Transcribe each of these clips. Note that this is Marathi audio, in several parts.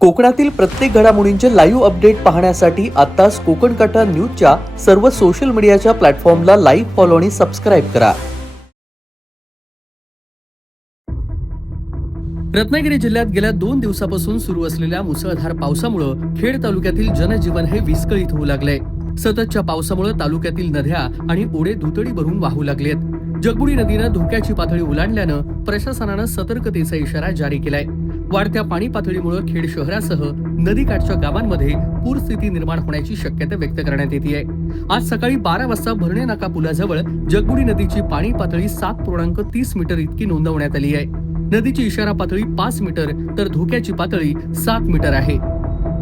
कोकणातील प्रत्येक घडामोडींचे लाईव्ह अपडेट पाहण्यासाठी आताच कोकण कटा न्यूजच्या सर्व सोशल मीडियाच्या प्लॅटफॉर्मला लाईक, फॉलो आणि सबस्क्राईब करा. रत्नागिरी जिल्ह्यात गेल्या 2 दिवसापासून सुरू असलेल्या मुसळधार पावसामुळे खेड तालुक्यातील जनजीवन हे विस्कळीत होऊ लागले. सततच्या पावसामुळे तालुक्यातील नद्या आणि ओढे दुथडी भरून वाहू लागलेत. जगबुडी नदीनं धोक्याची पातळी ओलांडल्यानं प्रशासनानं सतर्कतेचा इशारा जारी केलाय. वाढत्या पाणी पातळीमुळे खेड शहरासह नदीकाठच्या गावांमध्ये पूरस्थिती निर्माण होण्याची शक्यता व्यक्त करण्यात येते. आज सकाळी 12 वाजता भरणे नाका पुलाजवळ जगबुडी नदीची पाणी पातळी 7.30 मीटर इतकी नोंदवण्यात आली आहे. नदीची इशारा पातळी 5 मीटर तर धोक्याची पातळी 7 मीटर आहे.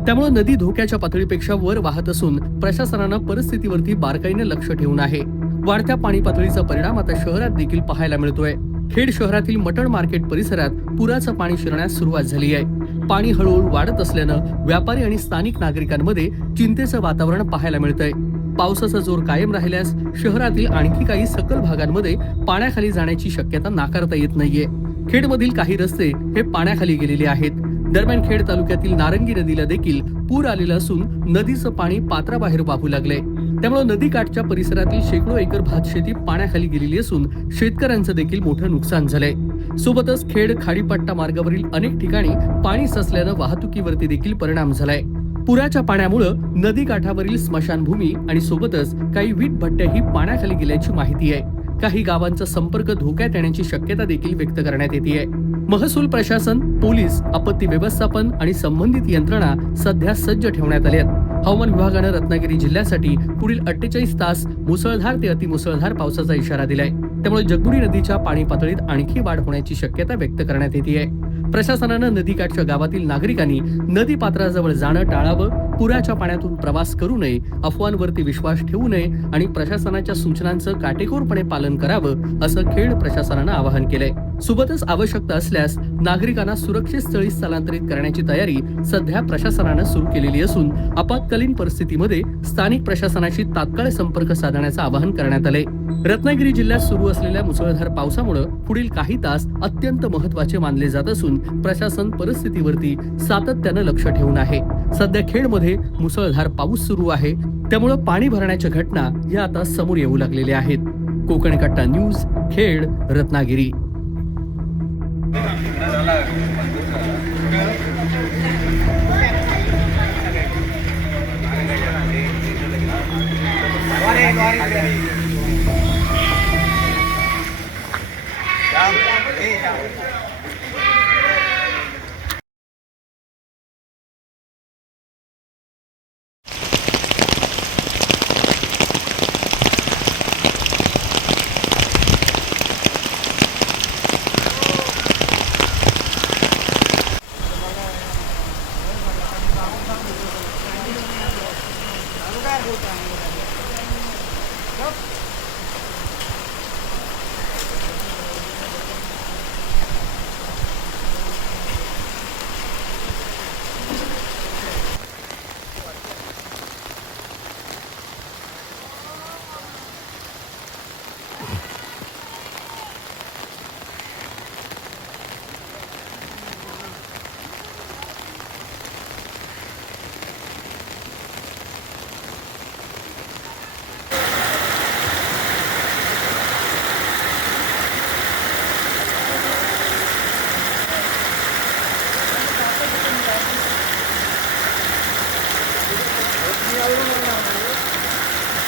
त्यामुळे नदी धोक्याच्या पातळीपेक्षा वर वाहत असून प्रशासनानं परिस्थितीवरती बारकाईने लक्ष ठेवून आहे. वाढत्या पाणी पातळीचा परिणाम आता शहरात देखील पाहायला मिळतोय. खेड शहरातील मटण मार्केट परिसरात पुराचं पाणी शिरण्यास सुरुवात झाली आहे. पाणी हळूहळू वाढत असल्यानं व्यापारी आणि स्थानिक नागरिकांमध्ये चिंतेचं वातावरण पाहायला मिळतंय. पावसाचा जोर कायम राहिल्यास शहरातील आणखी काही सखल भागांमध्ये पाण्याखाली जाण्याची शक्यता नाकारता येत नाहीये. खेडमधील काही रस्ते हे पाण्याखाली गेलेले आहेत. दरम्यान खेड तालुक्यातील नारंगी नदीला देखील पूर आलेला असून नदीचं पाणी पात्राबाहेर वाहू लागलंय. त्यामुळे नदीकाठच्या परिसरातील शेकडो एकर भातशेती पाण्याखाली गेलेली असून शेतकऱ्यांचं देखील मोठं नुकसान झालंय. सोबतच खेड खाडीपट्टा मार्गावरील अनेक ठिकाणी पाणी साचल्यानं वाहतुकीवरती देखील परिणाम झालाय. पुराच्या पाण्यामुळे नदीकाठावरील स्मशानभूमी आणि सोबतच काही वीट भट्ट्याही पाण्याखाली गेल्याची माहिती आहे. काही गावांचा संपर्क धोक्यात येण्याची शक्यता देखील व्यक्त करण्यात येते. महसूल प्रशासन, पोलीस, आपत्ती व्यवस्थापन आणि संबंधित यंत्रणा सध्या सज्ज ठेवण्यात आल्या. हवामान विभागानं रत्नागिरी जिल्ह्यासाठी पुढील 48 तास मुसळधार ते अतिमुसळधार पावसाचा इशारा दिलाय. त्यामुळे जगबुडी नदीच्या पाणी पातळीत आणखी वाढ होण्याची शक्यता व्यक्त करण्यात येते. प्रशासनानं नदीकाठच्या गावातील नागरिकांनी नदी पात्राजवळ जाणं टाळावं, पुराच्या पाण्यातून प्रवास करू नये, अफवांवरती विश्वास ठेवू नये आणि प्रशासनाच्या सूचनांचं काटेकोरपणे पालन करावं असं खेड प्रशासनानं आवाहन केलंय. सोबतच आवश्यकता असल्यास नागरिकांना सुरक्षित स्थळी स्थलांतरित करण्याची तयारी सध्या प्रशासनानं सुरू केलेली असून आपत्कालीन परिस्थितीमध्ये स्थानिक प्रशासनाशी तात्काळ संपर्क साधण्याचं आवाहन करण्यात आलंय. रत्नागिरी जिल्ह्यात सुरू असलेल्या मुसळधार पावसामुळे पुढील काही तास अत्यंत महत्त्वाचे मानले जात असून प्रशासन परिस्थितीवरती सातत्यानं लक्ष ठेवून आहे. सध्या खेडमध्ये मुसळधार पाऊस सुरू आहे. त्यामुळे पाणी भरण्याच्या घटना या आता समोर येऊ लागलेल्या आहेत. कोकण कट्टा न्यूज, खेड, रत्नागिरी.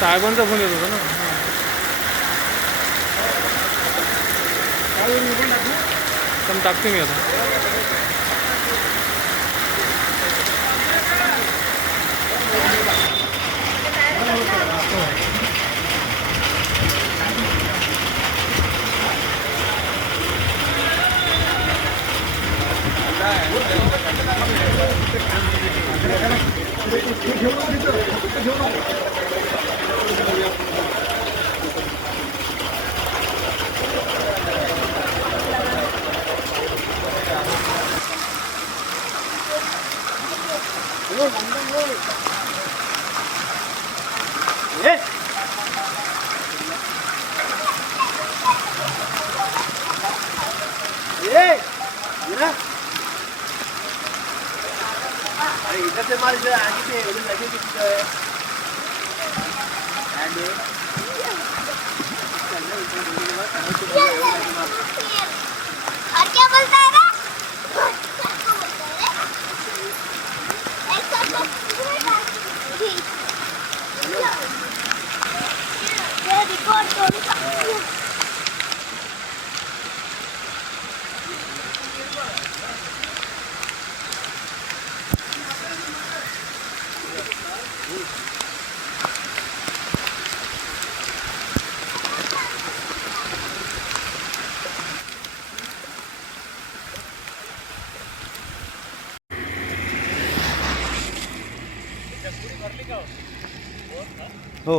साहेबांचा फोन येत होता ना. पण टाकते मी आता. और क्या बोलता है रे? क्या बोलता है रे? एक साथ ये रिकॉर्ड करो। हो